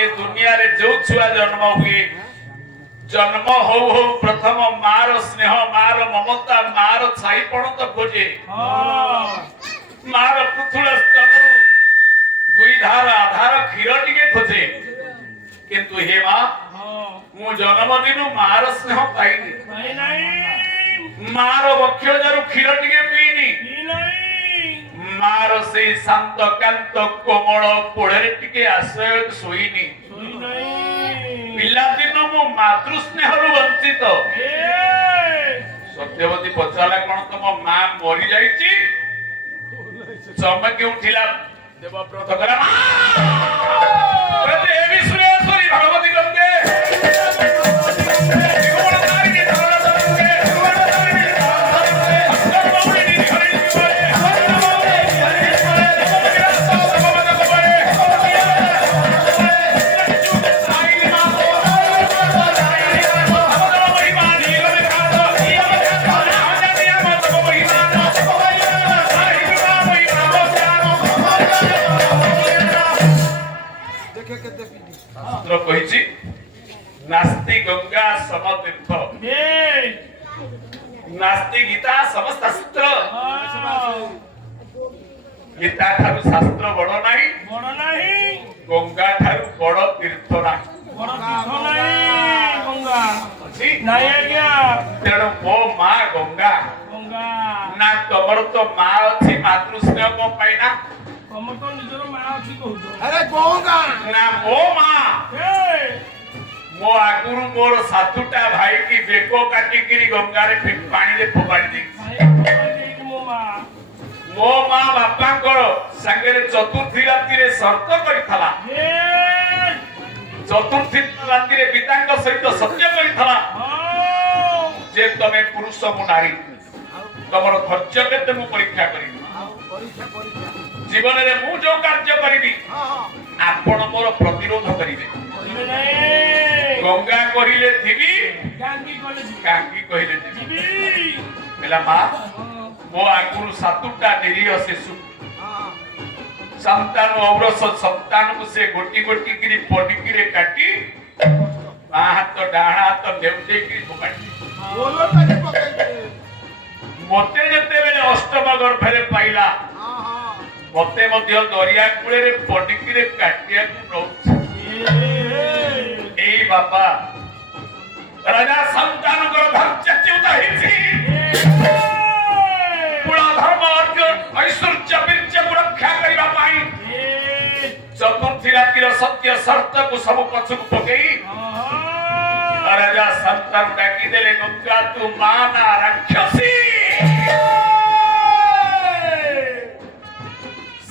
ए दुनिया रे जो छुआ जन्म हुए जन्म हो प्रथम मार स्नेह मार ममता मार छाईपण तो खोजे मार पृथुल स्तन दुई धार आधार क्षीर टिके खोजे किंतु हे मां मु जन्म दिनु मार स्नेह पाइनी मार वक्षजरु क्षीर टिके पीनी मार से शांत कांत कोमल पोड़े टिके आश्रय सोईनी पिला दिन मु मातृ स्नेह रु वंचित सत्यवती पचाला कोन तुम मां मरि जाईची चमके उठिला देवव्रत करा देवी सुरेश्वरी भगवती गंगे नास्ति गंगा समतीर्थ नास्ति गीता समशास्त्र गीता ठारू शास्त्र बड़ नाही गंगा ठारू बड़ तीर्थ नाही तेणु मो माँ गंगा ना तमर तो माँ अच्छी मातृ स्नेह को पाइना अरे गंगा ना मो माँ मो आगुरु मोर सातुटा भाई की बेको काटी किरी गंगा रे पानी रे फोपाड़ी दी मो माँ बापा को संगे रे चतुर्थी रात्रि रे शर्त करिथला चतुर्थी रात्रि रे पिता को सहित सत्य करिथला जे तमे पुरुष मु नारी तमर धैर्य केते मु परीक्षा करी जीवन रे मु जो कार्य करिबी आपण मोर प्रतिरोध करिवे गंगा कहिले थिबी कांगी कहिले थिबी बेला मां मो आगुरु सातुटा निरीह शिशु संतान अवरस संतान को से गोटी गोटी किरी पडिकी रे काटी हाथ डाहा हाथ नेउटे की फोकाटी मते जते बेले अष्टम गर्भरे पाइला मते मध्य दरिया कूले रे पडिकी रे काटिया को ए बाबा राजा संतान को धैर्य च्युता हिसी पुरा धर्म अर्थ ऐश्वर्य वीर्य को रक्षा करिबा पाई चतुर्थी रातिर सत्य शर्त को सब पछुक पकई राजा संतान डाकी देले गंगा तू माना राक्षसी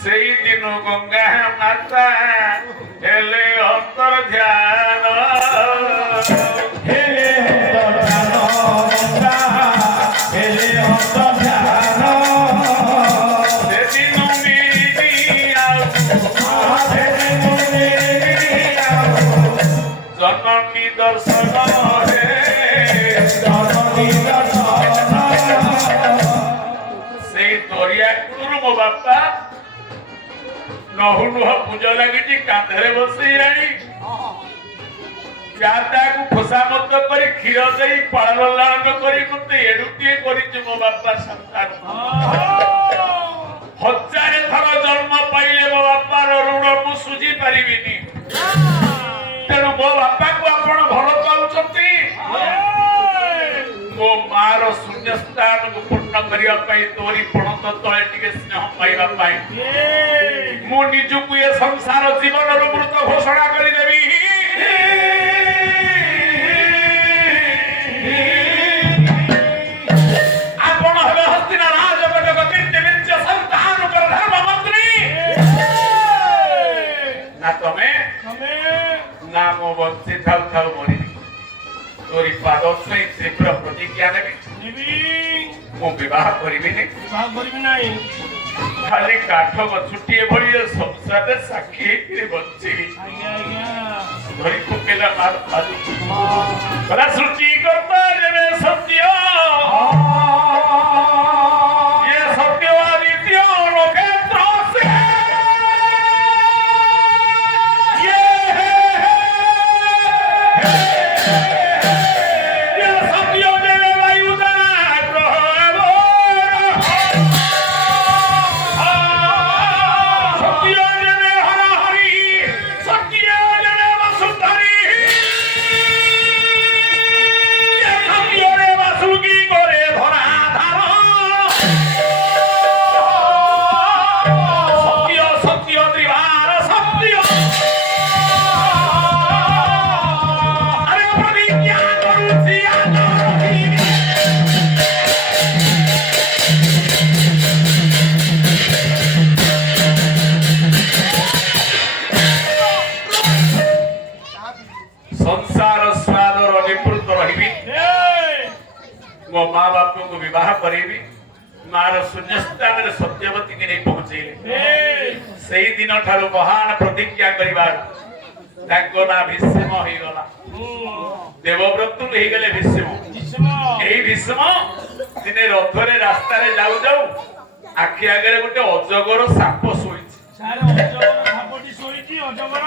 सेई दिन गंगा माता हेले अंतर ध्यान हेले अंतर ध्यान से दिन मेरी आओ जननी दर्शन हे जननी दर्शन से दरिया कुरु मो बापा नहुनुह पूजा लगी कांधरे बसई राणी जाता को खुशामत करी क्षीर दे पालन लालन करी मते एडुटिए करिछु मो बापा संतान हजार थर जन्म पाइले मो बापा ऋण मु सुझी परिबिनी तेणु मो बापा को आपण भल पाउछंती मो मार शून्य स्थान को पूर्ण करिया पाई तोरी पणत तळे टिके स्नेह पाइबा पाई मु निजुकु ए संसार जीवन रो मृत घोषणा करि देबी आपण हवे हस्तिना राज बटक कीर्ति विद्य संतान पर धर्म मंत्री ना तमे ना मो बंसी थाउ थाउ मरि तोरी पाद सही शीघ्र प्रतिज्ञा नेबी मु विवाह करिबी नहीं खाली काठ गछुटिए भली संसार साक्षी के बच्ची धरी कुकेला मार पाली बड़ा सृष्टि करता जेबे सत्य ये सत्यवादी त्यो लोकेत्र से ये मो माँ बाप को विवाह करेबी मार शून्यस्थान में सत्यवती के नहीं पहुंचे से दिन ठारू महान प्रतिज्ञा करिबार ताको ना भीष्म होई गला देवव्रत होई गले भीष्म एई भीष्म दिने रथरे रास्ता रे जाऊ जाऊ आखि आगे गोटे अजगर साप सोईछि सारे अजगर सापटी सोईछि अजगर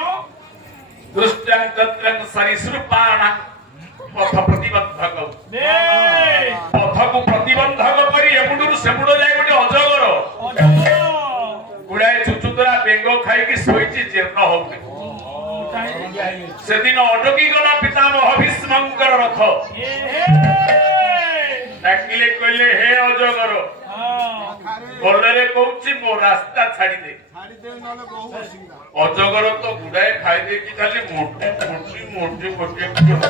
दुष्टं तत्रं सरिसृपाणा पथ प्रतिबंधक पथ को प्रतिबंधक करी एपुडुरु सेपुडो जाय गोटे अजगर गुडाए चुचुतरा बेंगो खाई की सोईछि जीर्ण होउनि सेदिन अटकी गला पितामह भीष्मंकर रथ डाकिले कहले हे अजगर बोलरे कहूछि मो रास्ता छाड़ी दे अजगर तो गुडाए खाई दे कि खाली मोटी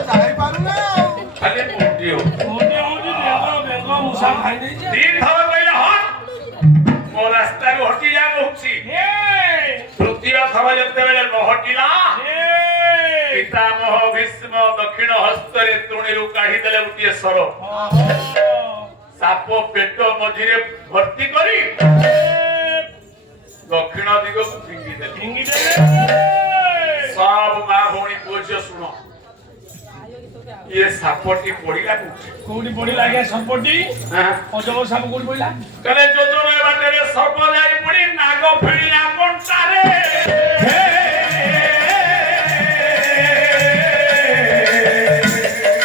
जाई पारु ना खाली मोटी हो बेंगो मुसा खाई दे तीन थर कहले हट मो रास्ता रो हटी जा कहूछि तृतीय थर जते बेले न हटिला पितामह भीष्म दक्षिण हस्तरे तुणीरु काढी देले उटिए सर साप पेट मझिरे भर्ती करी दक्षिण दिग को फिंगी देले सब मां भौणी पूछ सुनो ये सापटी पड़िला कोडी पड़िला के सापटी अजगर साप कोडी पड़िला कले जोजोर बाटरे सर्प जाई पड़ी नाग फिरिला कोंटारे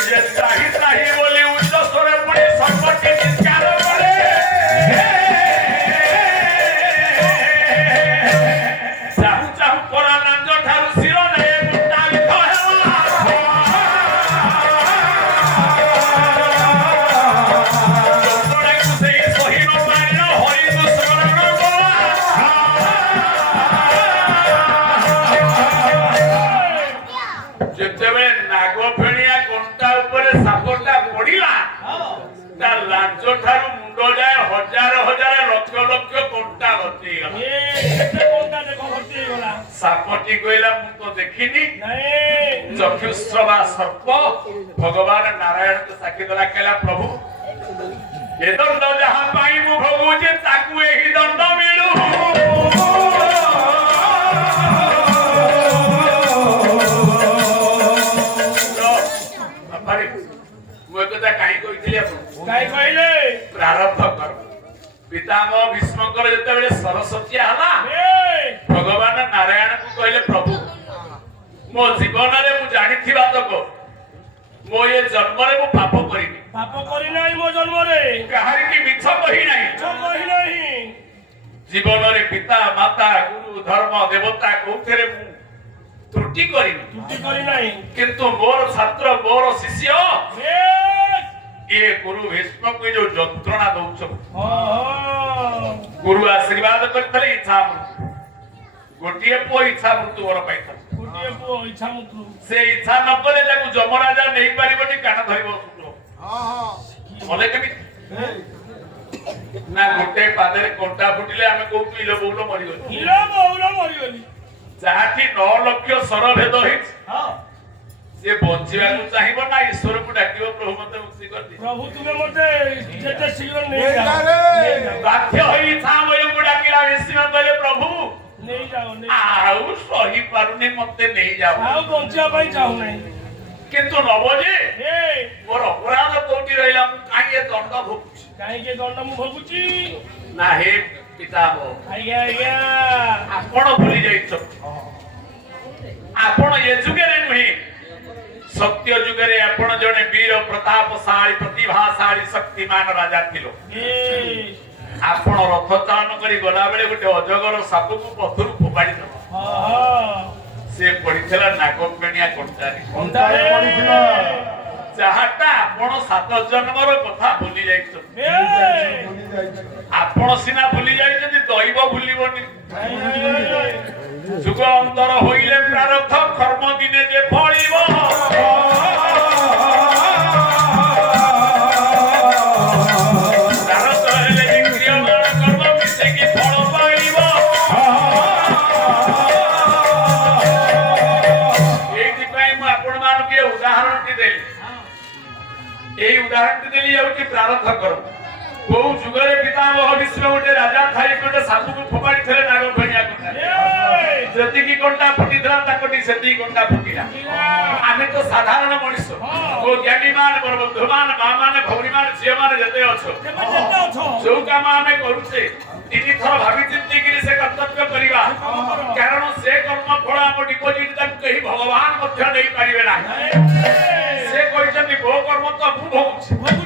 ये साही साही बोली उच्च स्वरे पड़ी सापटी चित्कार करे चाहू चाहू परा लांज ठारू सिर ने मुंडा लिखो ठारू मुंड जाए हजार हजार लक्ष लक्ष कोंटा भर्ती गला सापटी कहला मु तो देखिनी चक्षुस्रवा सर्प भगवान नारायण को साक्षी देला कहला प्रभु ए दंड जहां पाई मु भोगुचे ताकू एही दंड मिलू प्रारंभ कर पितामह भीष्मकर जते बेले सरस्वती हला भगवान नारायण को कहले प्रभु मो जीवन रे मु जानिथिबा तक मो ये जन्म रे मु पाप करी नाही मो जन्म रे कहारी की मिछ कही नाही जीवन रे पिता माता गुरु धर्म देवता कोथरे मु त्रुटि करी नाही किंतु मोर छात्र मोर शिष्य ये गुरु भीष्म को जो जंत्रणा दउछ गुरु आशीर्वाद करथले इच्छा गोटिए पो इच्छा मृत्यु वर पाइथल गोटिए पो इच्छा मृत्यु से इच्छा न करे ताकू जमराजा नहीं पारिबनी कान धरिबो सुनो मले केबी ना गोटे पादरे कोंटा फुटिले आमे कहू इलो बौलो मरिगली जाठी 9 लक्ष सरभेद हिच से बंचिया को चाहिबो ना ईश्वर को डाकिबो प्रभु मते मुक्ति कर दे प्रभु तुमे मते जेते शीघ्र नहीं जा बाध्य होई थामय को डाकिला विष्णु कहले प्रभु नहीं जाओ आउ सही पारुनी मते नहीं जाओ आउ बंचिया पई जाऊ नहीं किंतु नबजे मोर अपराध कोठी रहिला काई ए दंड भोगुची काई के दंड मु भोगुची ना हे पितामह आज्ञा आपण भूली जाइछो आपण ये जुगे रे नहीं सत्य जुगरे आपण जने वीर प्रतापशाली प्रतिभाशाली शक्तिमान राजा थिलो आपण रथ चालन करी गला बेले गोटे अजगर साप को पथरु फोपाडी दो से पडिथला नागपेणिया कोंटारे पडिथला जहाटा आपण 7 जन्मर कथा भूली जाइछो आपण सिना भूली जाइछथि दैव भूलिबोनी जुग अंतर होइले प्रारब्ध कर्म दिने जे फळिबो এই উদাহরণ দেলি যাଉଛି ପ୍ରାରବ୍ଧ କର୍ମ କୋଉ ଯୁଗରେ ପିତାମହ ଭୀଷ୍ମ ଗୋଟେ ରାଜା ଥାଇ ଗୋଟେ ସାଧୁକୁ ଫୋପାଡ଼ି ଥିଲେ ନାଗ ଭଣିଆ କଣ୍ଟା ଯେତିକି କଣ୍ଟା ଫୁଟିଥିଲା ତାଙ୍କଠି ସେତିକି କଣ୍ଟା ଫୁଟିଲା ଆମେ ତ ସାଧାରଣ ମଣିଷ ଓ ଜ୍ଞାନୀମାନ ବନ୍ଧୁମାନ ମା ମାନେ ଭଉଣୀମାନ ଝିଅମାନେ ଯେତେ ଅଛ ଯୋଉ କାମ ଆମେ କରୁଛେ 3 ଥର ଭାବି ଚିନ୍ତିକିରି ସେ କର୍ତ୍ତବ୍ୟ କରିବା କାରଣ ସେ କର୍ମ ଫଳ ଆମ ଡିପୋଜିଟ୍ ତାକୁ କେହି ଭଗବାନ ମଧ୍ୟ ନେଇ ପାରିବେ ନାହିଁ ସେ କହିଛନ୍ତି ମୋ କର୍ମ ତ ମୁଁ ଭୋଗୁଛି